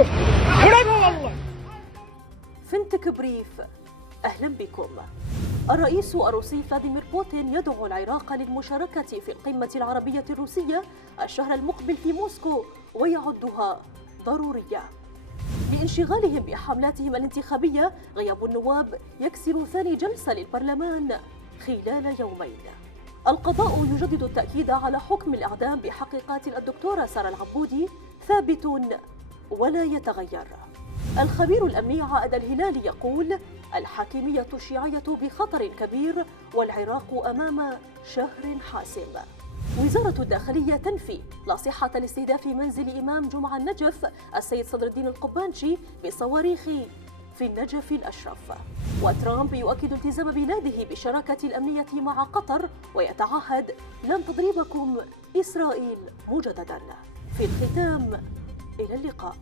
شوف حرقها والله. فنتك بريف، أهلا بكم. الرئيس الروسي فلاديمير بوتين يدعو العراق للمشاركة في القمة العربية الروسية الشهر المقبل في موسكو ويعدها ضرورية. لانشغالهم بحملاتهم الانتخابية، غياب النواب يكسر ثاني جلسة للبرلمان خلال يومين. القضاء يجدد التأكيد على حكم الإعدام بحق قاتل الدكتورة سارة العبودي ثابت ولا يتغير. الخبير الأمني عائد الهلالي يقول: الحاكمية الشيعية بخطر كبير والعراق أمام شهر حاسم. وزارة الداخلية تنفي لا صحة لاستهداف منزل إمام جمعة النجف السيد صدر الدين القبانشي بصواريخ في النجف الأشرف. وترامب يؤكد التزام بلاده بالشراكة الأمنية مع قطر ويتعهد لن تضربكم إسرائيل مجددا. في الختام، إلى اللقاء.